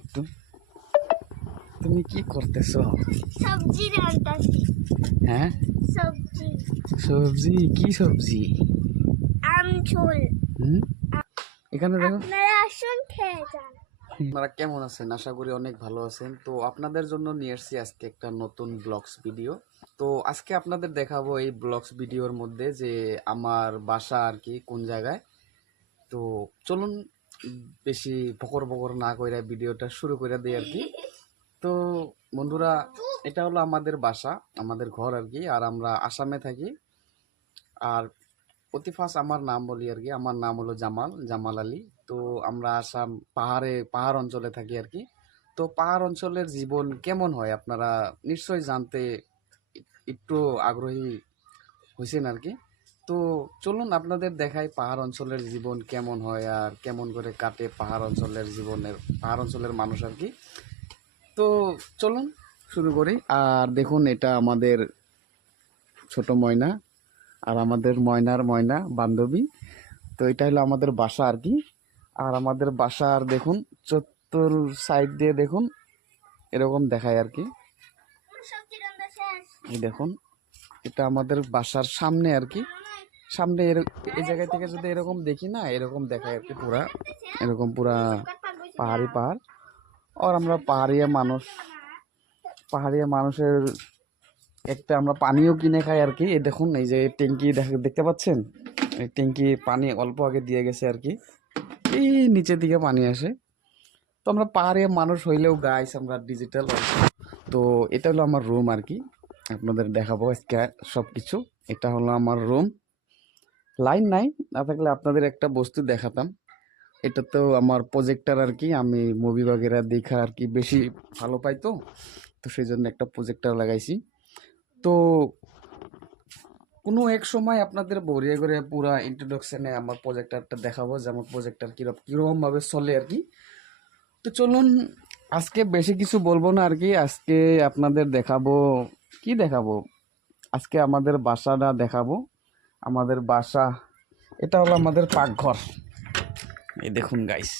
একটু। তুমি কি করতেছো? সবজি রান্নাছি। হ্যাঁ, সবজি সবজি? কি সবজি? আম ঝোল। হুম, এখানে দেখো। আপনারা আসুন খেয়ে যান। আপনারা কেমন আছেন? আশা করি অনেক ভালো আছেন। তো আপনাদের জন্য নিয়ে এসেছি আজকে একটা নতুন ব্লগস ভিডিও। তো আজকে আপনাদের দেখাবো এই ব্লগস ভিডিওর মধ্যে যে আমার বাসা আর কি কোন জায়গায়। তো চলুন বেশি বকর বকর না কইরা ভিডিওটা শুরু করে দিই আর কি। তো বন্ধুরা, এটা হলো আমাদের বাসা, আমাদের ঘর আর কি। আর আমরা আসামে থাকি। আর অতি ফার্স্ট আমার নাম বলি আর কি। আমার নাম হলো জামাল আলী। তো আমরা আসাম পাহাড় অঞ্চলে থাকি আর কি। তো পাহাড় অঞ্চলের জীবন কেমন হয় আপনারা নিশ্চয়ই জানতে একটু আগ্রহী হয়েছেন আর কি। তো চলুন আপনাদের দেখাই পাহাড় অঞ্চলের জীবন কেমন হয় আর কেমন করে কাটে পাহাড় অঞ্চলের মানুষ আর কি। তো চলুন শুরু করি। আর দেখুন, এটা আমাদের ছোট ময়না, আর আমাদের ময়না বান্ধবী। তো এটা হলো আমাদের বাসা আর কি। আর আমাদের বাসার দেখুন চত্বর সাইড দিয়ে দেখুন এরকম দেখায় আর কি। সবজি রান্না শেষ। এই দেখুন, এটা আমাদের বাসার সামনে আর কি। সামনে এই জায়গা থেকে যদি এরকম দেখি না, এরকম দেখায় আর কি। পুরা পাহাড়। আর আমরা পাহাড়িয়া মানুষের একটা আমরা পানিও কিনে খাই আর কি। এই দেখুন, এই যে ট্যাঙ্কি দেখতে পাচ্ছেন, এই ট্যাঙ্কি পানি অল্প আগে দিয়ে গেছে আর কি। এই নিচের দিকে পানি আসে। তো আমরা পাহাড়িয়া মানুষ হইলেও গাইস আমরা ডিজিটাল। তো এটা হলো আমার রুম আর কি। আপনাদের দেখাবো আজকে সব কিছু। এটা হলো আমার রুম। লাইন নাই, না থাকলে আপনাদের একটা বস্তু দেখাতাম। এটা তো আমার প্রজেক্টর আর কি। আমি মুভি বাগেরা দেখা আর কি বেশি ভালো পাই। তো তো সেই জন্য একটা প্রজেক্টর লাগাইছি। তো কোনো এক সময় আপনাদের বরিয়া করে পুরা ইন্ট্রোডাকশনে আমার প্রজেক্টরটা দেখাবো যে আমার প্রজেক্টর কিরকম ভাবে চলে আর কি। তো চলুন, আজকে বেশি কিছু বলবো না আর কি। আজকে আপনাদের দেখাবো আজকে আমাদের বাসাটা দেখাবো। আমাদের বাসা, এটা হলো আমাদের পাকঘর। এই দেখুন গাইস,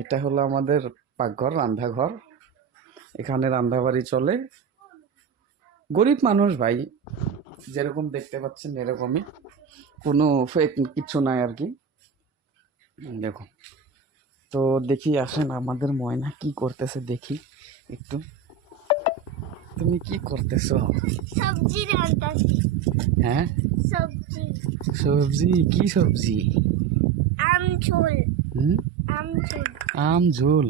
এটা হলো আমাদের পাকঘর, রান্নাঘর। এখানে রান্নাবাড়ি চলে। গরিব মানুষ ভাই, যেরকম দেখতে পাচ্ছেন এরকমই, কোনো ফেক কিছু নাই আর কি। দেখুন, তো দেখি আসেন আমাদের ময়না কি করতেছে দেখি একটু। তুমি কি করতেছো? সবজি রান্নাছি। হ্যাঁ, সবজি সবজি? কি সবজি? আম ঝোল। হুম, আম ঝোল। আম ঝোল।